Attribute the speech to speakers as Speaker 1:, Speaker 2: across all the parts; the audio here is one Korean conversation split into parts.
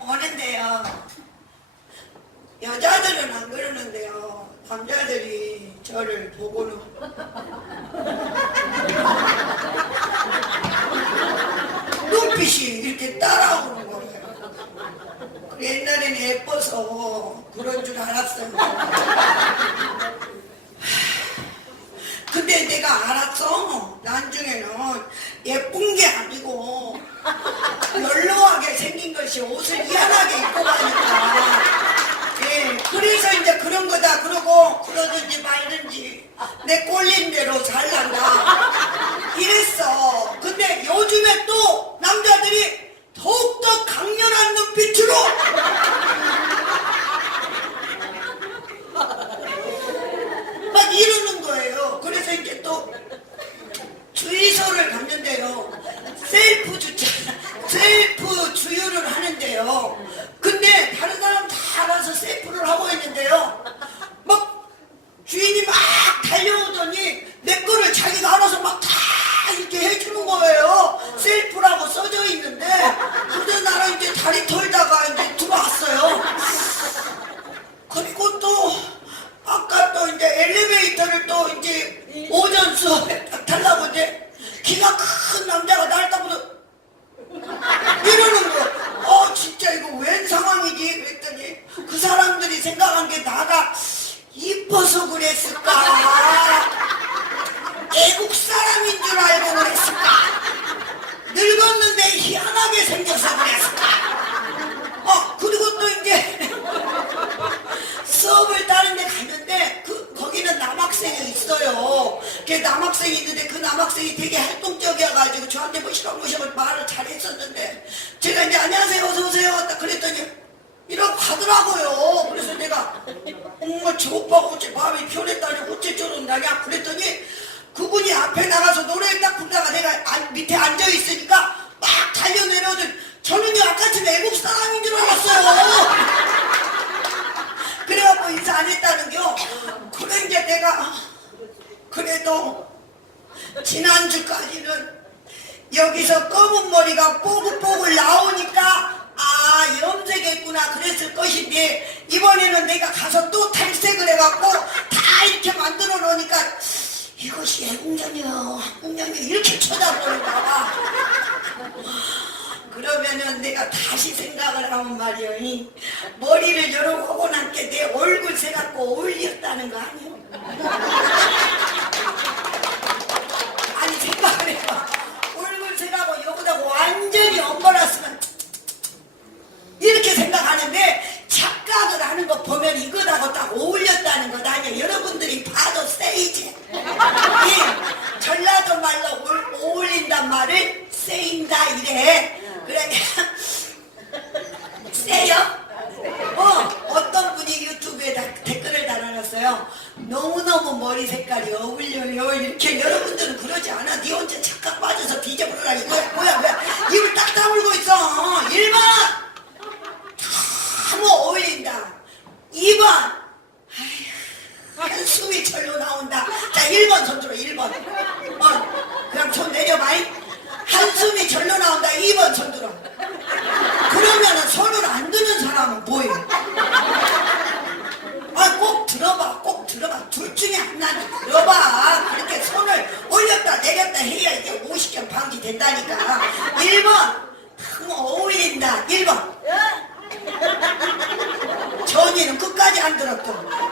Speaker 1: 오는데요. 여자들은 안 그러는데요. 남자들이 저를 보고는 눈빛이 이렇게 따라오는 거예요. 옛날에는 예뻐서 그런 줄 알았어요. 근데 내가 알았어. 나중에는 예쁜 게 아니고 연로하게 생긴 것이 옷을 희한하게 입고 가니까. 예, 그래서 이제 그런 거다 그러고 그러든지 말든지 내 꼴린 대로 잘난다. 이랬어. 근데 요즘에 또 남자들이 더욱더 강렬한 눈빛으로 막 이러는 거예요. 그래서 이제 또 주의소를 갔는데요. 셀프 주차, 셀프 주유를 하는데요. 근데 다른 사람 다 알아서 셀프를 하고 있는데요. 막 주인이 막 달려오더니 내 거를 자기가 알아서 막 다 이렇게 해주는 거예요. 셀프라고 써져 있는데. 근데 나는 이제 다리 털다가 이제 들어왔어요. 그리고 또 아까 또 이제 엘리베이터를 또 이제 오전 수업에 내가 어머 저 오빠가 어째 마음이 변했다니 어째 저런다냐 그랬더니 그분이 앞에 나가서 노래를 딱 부르다가 내가 안- 밑에 앉아 있으니까 막 달려 내려오더니 저는요 아까쯤 외국 사람인 줄 알았어요. 그래갖고 인사 안 했다는겨. 그래 이제 내가 그래도 지난주까지는 여기서 검은 머리가 뽀글뽀글 나오니까 아 염색했구나 그랬을 것인데 이번에는 내가 가서 또 탈색을 해갖고 다 이렇게 만들어 놓으니까 이것이 애국년이야 한국년이 이렇게 쳐다보는가 봐. 그러면은 내가 다시 생각을 하면 말이야. 이 머리를 여러 하고 남게 내 얼굴 세갖고 어울렸다는 거 아니야? 아니 생각을 해봐. 얼굴 세갖고 여기다가 완전히 엄벌었으면 이렇게 생각하는데 착각을 하는 거 보면 딱 어울렸다는 것 아니야. 여러분들이 봐도 세이지. 이 전라도 말로 올- 어울린단 말을 세인다 이래. 그래. 세요? 어, 어떤 분이 유튜브에다 댓글을 달아놨어요. 너무너무 머리 색깔이 어울려요. 이렇게 여러분들은 그러지 않아. 네 혼자 착각 빠져서 뒤져버려라. 이거야, 뭐야, 뭐야. 입을 딱 다물고 있어. 1번! 너무 어울린다. 2번! 아휴, 한숨이 절로 나온다. 자, 1번 손 들어, 1번. 어, 그럼 손 내려봐. 잉? 한숨이 절로 나온다. 2번 손 들어. 그러면은 손을 안 드는 사람은 뭐예요? 아, 꼭 들어봐, 꼭 들어봐. 둘 중에 하나는 들어봐. 그렇게 손을 올렸다 내렸다 해야 이게 50점 방지 된다니까. 1번. 너무 어울린다. 1번. 전이는 끝까지 안 들었고.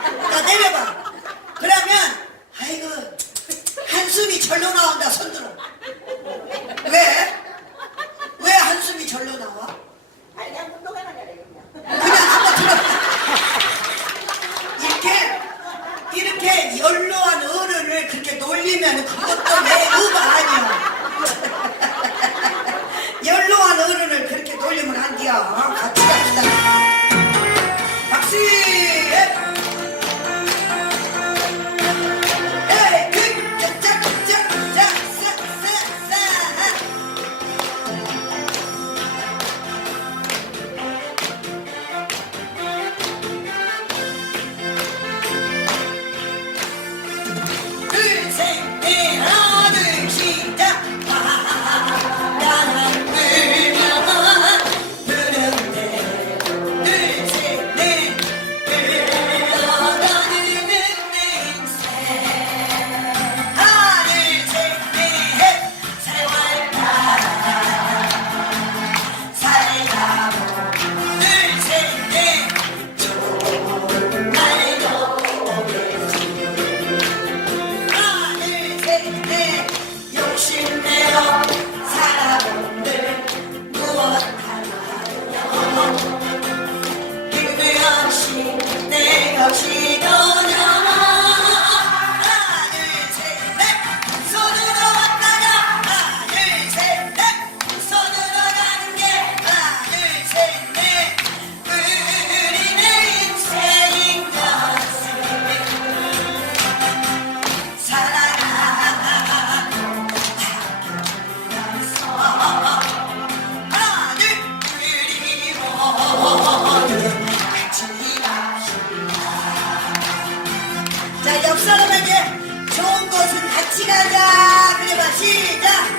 Speaker 1: 같이 가자. 그래 봐, 시작.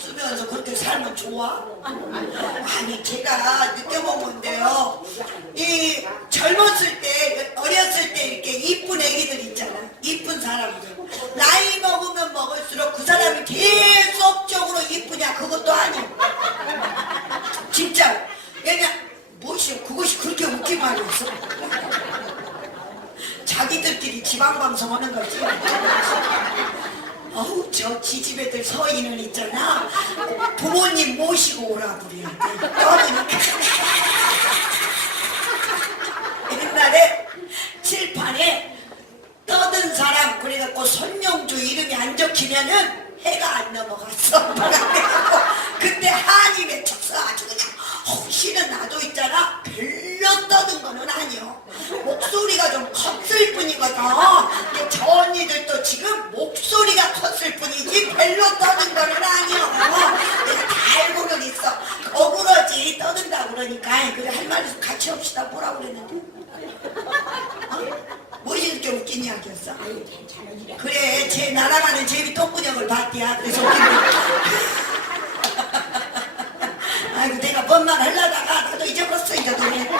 Speaker 1: 쓰면서 그렇게 살면 좋아? 아니 제가 느껴본 건데요. 이 젊었을 때 어렸을 때 이렇게 이쁜 애기들 있잖아 이쁜 사람들. 나이 먹으면 먹을수록 그 사람이 계속적으로 이쁘냐 그것도 아니야. 진짜 왜냐 무엇이요 그것이 그렇게 웃기만 했어. 자기들끼리 지방방송 하는 거지 어우 저 지집애들 서인은 있잖아. 부모님 모시고 오라 그러는데. 떠드니까 옛날에 칠판에 떠든 사람 그래갖고 손영주 이름이 안 적히면은 해가 안 넘어갔어. 그때 한이 맺혔어 아주 그냥 혹시는 나도 있잖아. 별로 떠든 거는 목소리가 좀 컸을 뿐이거든. 저 언니들도 지금 목소리가 컸을 뿐이지 별로 떠든 거는 아니요. 내가 다 알고는 있어. 억울하지. 떠든다 그러니까 그래 할 말이 같이 합시다. 뭐라 그랬는데 어? 뭐지? 이렇게 웃긴 이야기였어?
Speaker 2: 아유 괜찮아 이래
Speaker 1: 그래 제 날아가는 제비 똥구녕을 봤디야. 그래서 웃긴 아이고 내가 뭔 말 하려다가 나도 잊어버렸어 이제 너네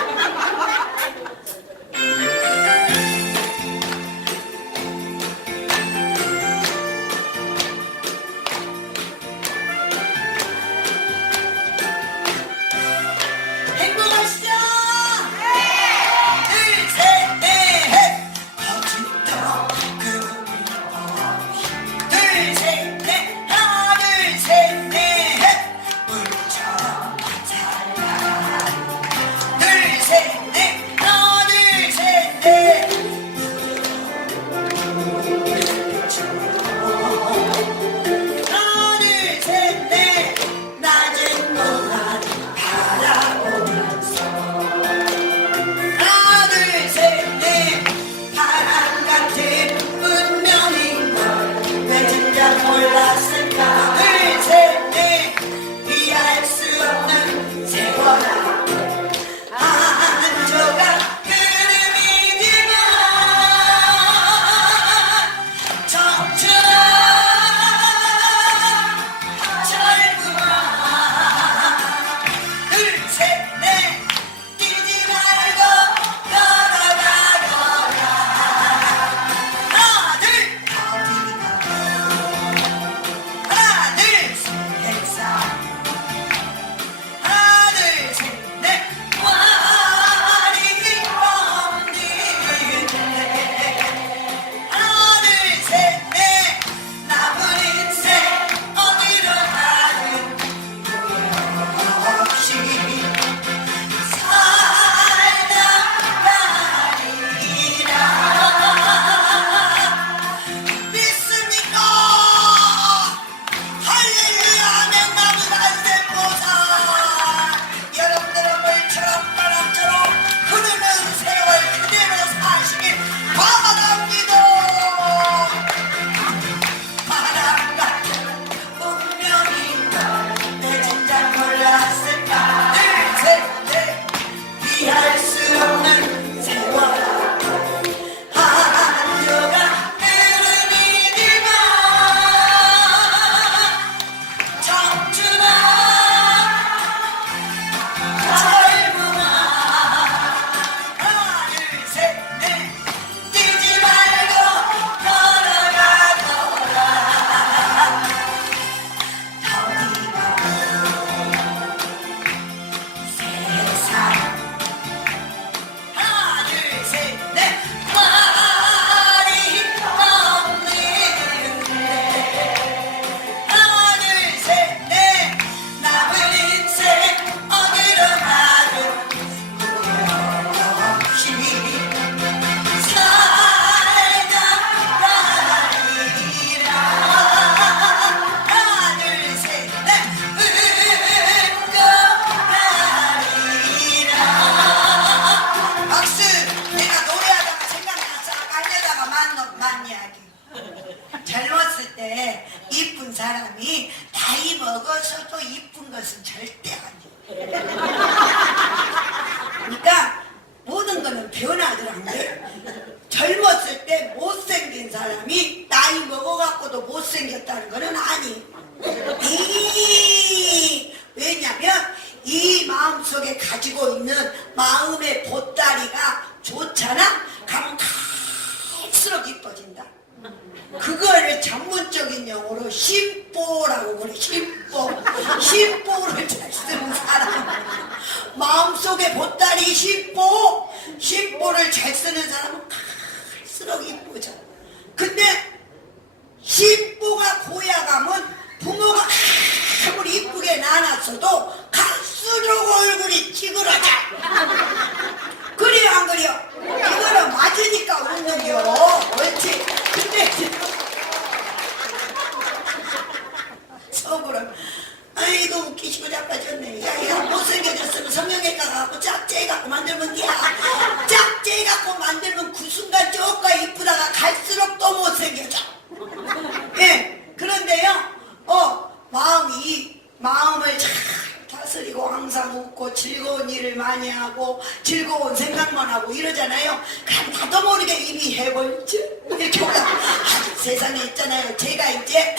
Speaker 1: 세상에 있잖아요. 제가 이제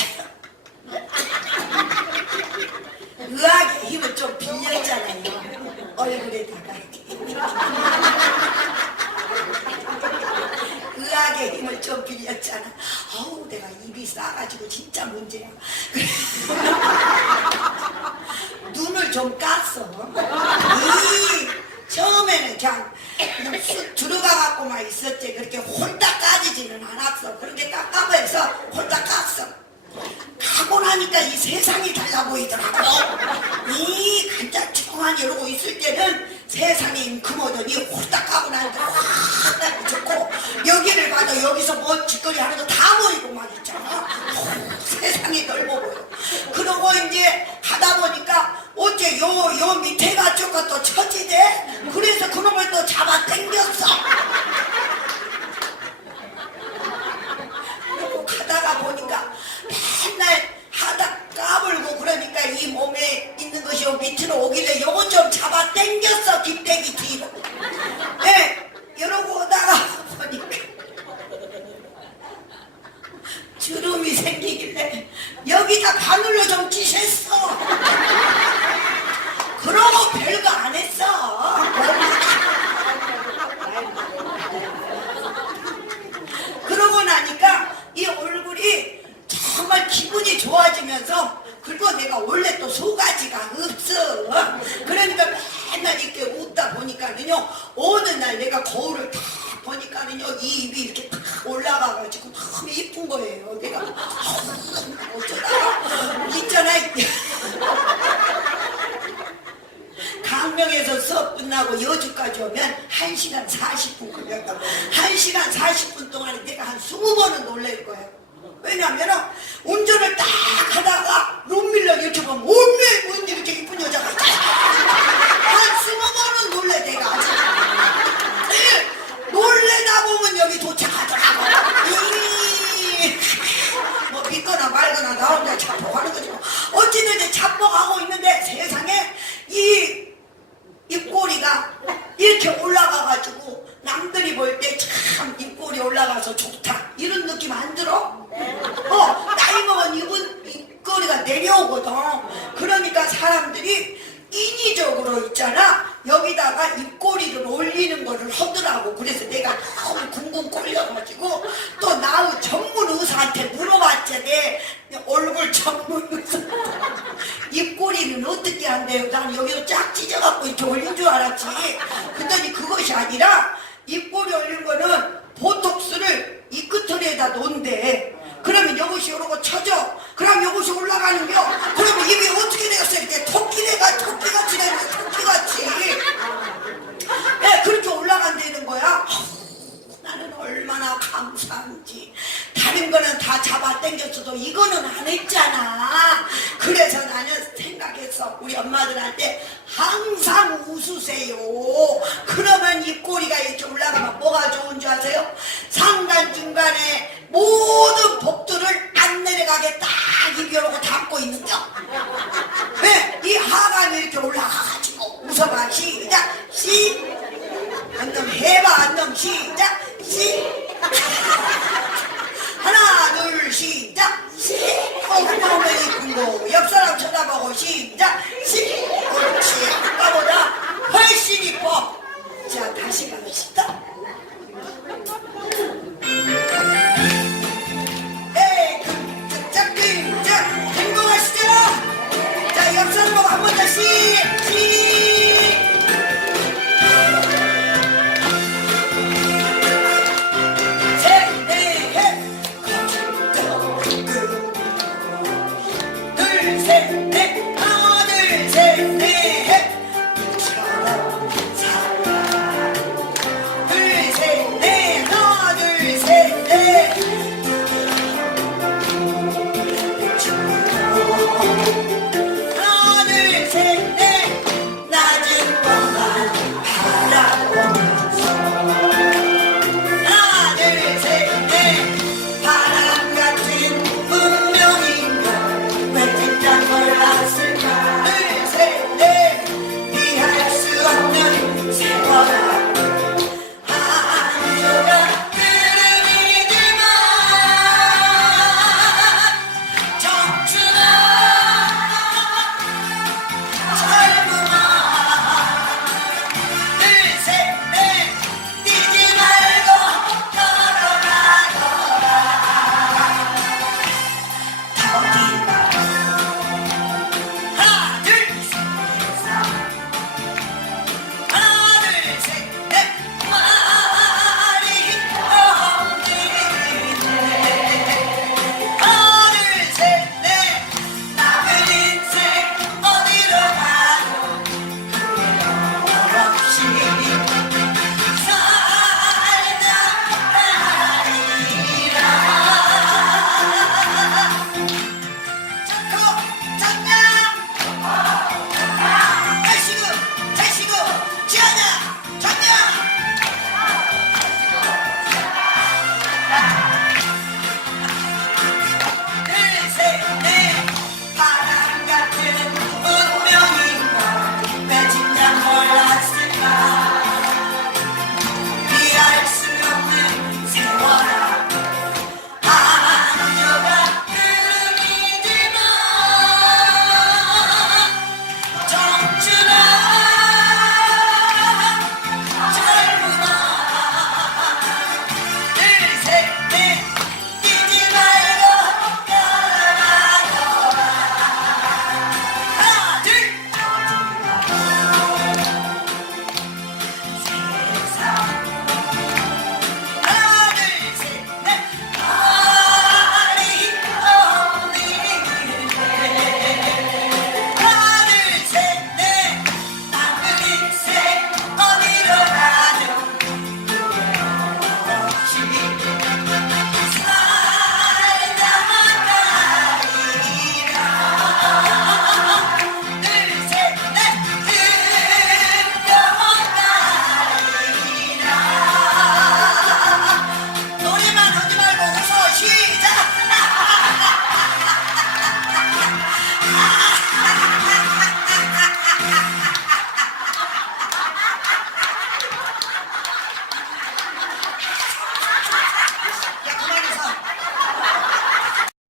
Speaker 1: 의학의 힘을 좀 빌렸잖아요. 얼굴에다가 의학의 힘을 좀 빌렸잖아. 어우 내가 입이 싸가지고 진짜 문제야. 그래 Oh, 또 나의 전문 의사한테 물어봤더니 얼굴 전문 의사. 입꼬리는 어떻게 한대요? 난 여기서 쫙 찢어갖고 이렇게 올린 줄 알았지. 그랬더니 그것이 아니라 입꼬리 올린 거는 보톡스를 이 끝털에다 놓은대. 그러면 요것이 요러고 쳐져 그럼 요것이 올라가는겨. 그러면 입이 어떻게 되었어요? 이렇게 토끼네가 토끼같이 되는 토끼같이. 예, 네, 그렇게 올라간다는 거야. 나는 얼마나 감사한지. 다른 거는 다 잡아 당겼어도 이거는 안 했잖아. 그래서 나는 생각했어. 우리 엄마들한테 항상 웃으세요. 그러면 입꼬리가 이렇게 올라가면 뭐가 좋 see.